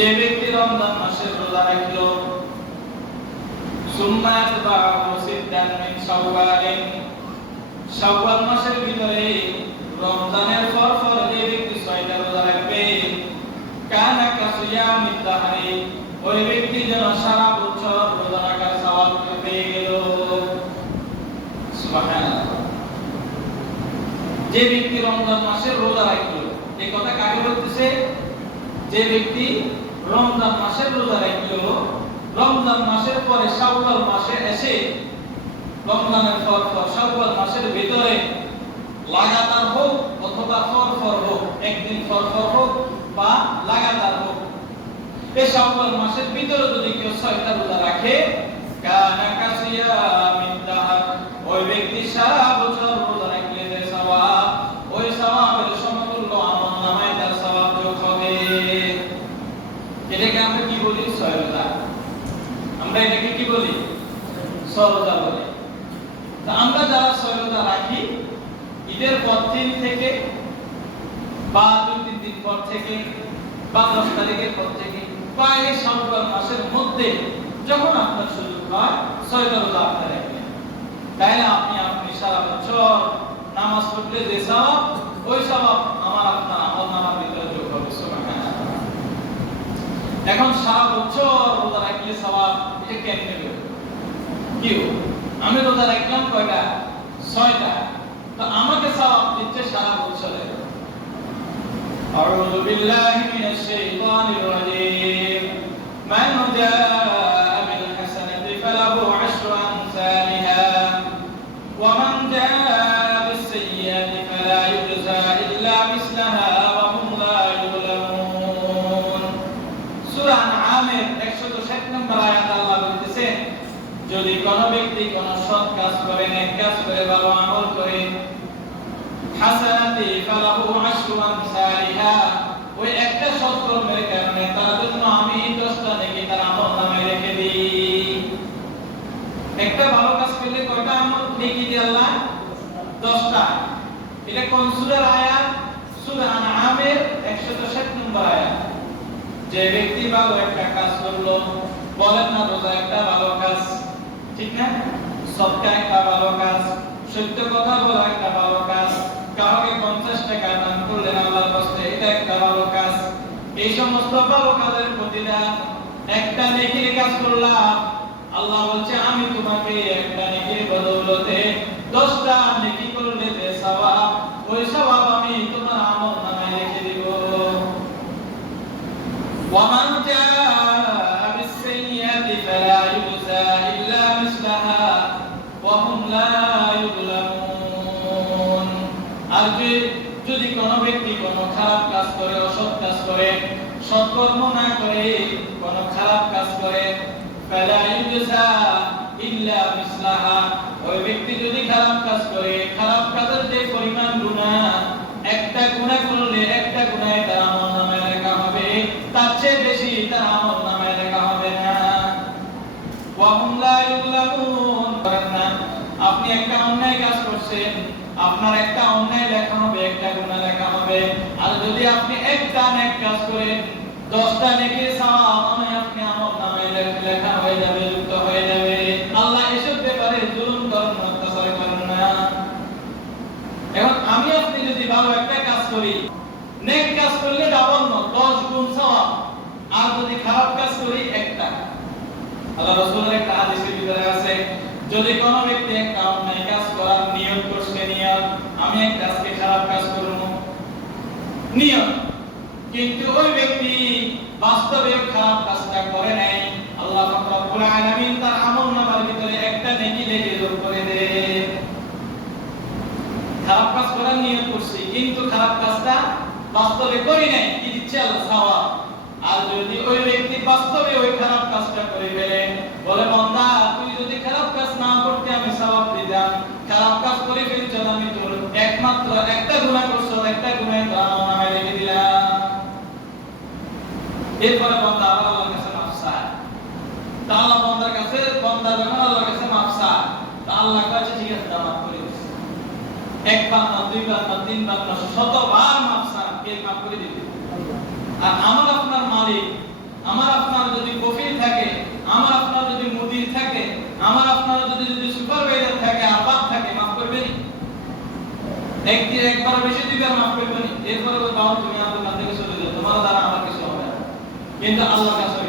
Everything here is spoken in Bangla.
যে ব্যক্তি রমজান মাসের রোজা রাখলো সুম্মা ইয়াতবাউ সিত্তান মিন শাওয়ালিন, শাওয়াল মাসের ভিতরে রমজানের পর যে ব্যক্তি 6টা রোজা রাখবে কানা কাসিয়ামিদ দাহরি, ওই ব্যক্তি যেন সারা বছর রোজা রাখার সওয়াব পেয়ে গেল। সুবহানাল্লাহ। যে ব্যক্তি রমজান মাসের রোজা রাখলো, এই কথা কাকে বলতেছে? যে ব্যক্তি রমজান মাসের রোজা রাখলো, রমজান মাসের পরে শাওয়াল মাসে এসে রমজানের পর শাওয়াল মাসের ভিতরে লাগাতার হোক অথবা ফরফর হোক, একদিন ফরফর হোক বা লাগাতার হোক, এই শাওয়াল মাসের ভিতরে যদি কেউ 6টা রোজা রাখে কানা কাসিয়ামিদ দাহর, ওই ব্যক্তি সারা বছর রোজা রাখলে যে সওয়াব, ওই সওয়াবের সমতুল্য আমলনামায় তার সওয়াব যোগ হবে। এটাকে আমরা কি বলি? 6 রোজা। আমরা এটাকে কি বলি? 6 রোজা বলি। তো আমরা যারা 6 রোজা রাখি, ঈদের পর দিন থেকে বা 2-3 দিন পর থেকে বা 10 তারিখের পর থেকে বা এই শাওয়াল মাসের মধ্যে যখন আপনার সুযোগ হয় 6টা রোজা আপনি রাখবেন, তাহলে আপনি সারা বছর নামাজ পড়লে যে সওয়াব, ওই সওয়াব আমার আপনার আমলনামার ভিতরে যোগ হবে। সুবহানাল্লাহ। এখন সারা বছর রোজা রাখলে সওয়াব, এটা কেমনে হবে? কি আমি রোজা রাখলাম কয়টা? 6টা, তো আমাকে সওয়াব দিচ্ছে সারা বছরে। আউযু বিল্লাহি মিনাশ শাইতানির রাজীম। মান জাআ বিল হাসানাতি ফালাহু আশরু আমসালিহা ওয়া মান জাআ বিস সাইয়্যাতি ফালা ইউজা ইল্লা মিসলাহা ওয়া হুম লা ইউলামুন। সূরা আনআমের 160 নম্বর আয়াত আল্লাহ বলতেছেন, যদি কোন ব্যক্তি কোন সৎ কাজ করে, নেক কাজ করে, ভালো আমল করে, হাসানাতি ফালাহু আশরু আমসালিহা, ওই একটা সৎ কর্মের কারণে তার জন্য আমি 10টা নেকি তার আমলনামায় রেখে দিই। একটা ভালো কাজ করলে কয়টা আমল নেকি দেয় আল্লাহ? 10টা। এটা কোন সূরার আয়াত? সূরা আনআমের 160 নম্বর আয়াত। যে ব্যক্তি ভালো একটা কাজ করলো, বলেন না রোজা একটা ভালো কাজ, ঠিক না? সদকা একটা ভালো কাজ, সত্য কথা বলা একটা ভালো কাজ, কাউকে 50 টাকা দান করলেন আল্লাহর রাস্তায়, এটা একটা ভালো কাজ। এই সমস্ত ভালো কাজের প্রতিদান একটা নেকির কাজ করলাম, আল্লাহ বলছে আমি তোমাকে একটা নেকির বদৌলতে 10টা নেকি করলে যে সওয়াব, ওই সওয়াব আমি তোমার আমলনামায় রেখে দিব। ওয়া মান জাআ বিস সাইয়্যাতি ফালা ইউজা ইল্লা মিসলাহা ওয়া হুম লা ইউলামুন। আর যদি কোন ব্যক্তি কোন খারাপ কাজ করে, অসৎ কাজ করে, সৎকর্ম না করে কোন খারাপ কাজ করে, ফালা ইউজা ইল্লা মিসলাহা, ওই ব্যক্তি যদি খারাপ কাজ করে, খারাপ কাজের যে পরিমাণ গুনাহ, একটা গুনাহ করলে একটা গুনাহে তার আমলনামায় লেখা হবে, তার চেয়ে বেশি তার আমলনামায় লেখা হবে না। ওয়া হুম লা ইউলামুন। আপনি একটা অন্যায় কাজ করছেন, আপনার একটা অন্যায় লেখা হবে, একটা গুনাহ লেখা হবে। আর যদি আপনি একটা নেক কাজ করেন, 10টা নেকির সওয়াব আপনি আমলনামায় লেখা হয়ে যাবে, যুক্ত হয়ে যাবে। আল্লাহ এসব ব্যাপারে জুলুম করেন না, অত্যাচার করেন না। এখন আমি আপনি যদি ভালো একটা কাজ করি, নেক কাজ করলে ডাবল না, 10 গুণ সওয়াব। আর যদি খারাপ কাজ করি একটা, আল্লাহ রাসূলের একটা হাদিসের ভিতরে আছে, যদি কোন ব্যক্তি একটা অন্যায় কাজ করার নিয়ত করছে, নিয়ত আমি একটা আজকে খারাপ কাজ করব, নিয়ত, কিন্তু ওই ব্যক্তি বাস্তবে খারাপ কাজটা করে নাই, আল্লাহ রাব্বুল আলামিন তার আমলনামার ভিতরে একটা নেকি লিখে যোগ করে দেন। খারাপ কাজ করার নিয়ত করছি কিন্তু খারাপ কাজটা বাস্তবে করি নাই, কি দিচ্ছে আল্লাহ? সওয়াব। আর যদি ওই ব্যক্তি বাস্তবে ওই খারাপ কাজটা করে ফেলে, বলে বান্দা তুই যদি খারাপ কাজ না করতে আমি সওয়াব দিতাম, খারাপ কাজ করে ফেলছ, আমি তোর একমাত্র একটা গুনাহ করছো, একটা গুনাহে তোর আমলনামায় রেখে দিলাম। এরপরে বান্দা আবার আল্লাহর কাছে মাফ চায়। তা আল্লাহ বান্দার কাছে, বান্দা যখন আল্লাহর কাছে মাফ চায়, তা আল্লাহ কাছে ঠিক আছে মাফ করে দিছে। একবার না, দুইবার না, তিনবার না, শতবার মাফ চান, কে মাফ করে দিবে? আর আমার আপনার মালিক একদিন একবার বেশি দুইবার মাফ করবে না, এরপরে তো তাও তুমি আমার দোকান থেকে চলে যাও, তোমার দ্বারা আমার কিছু হবে না। কিন্তু আল্লাহর কাছে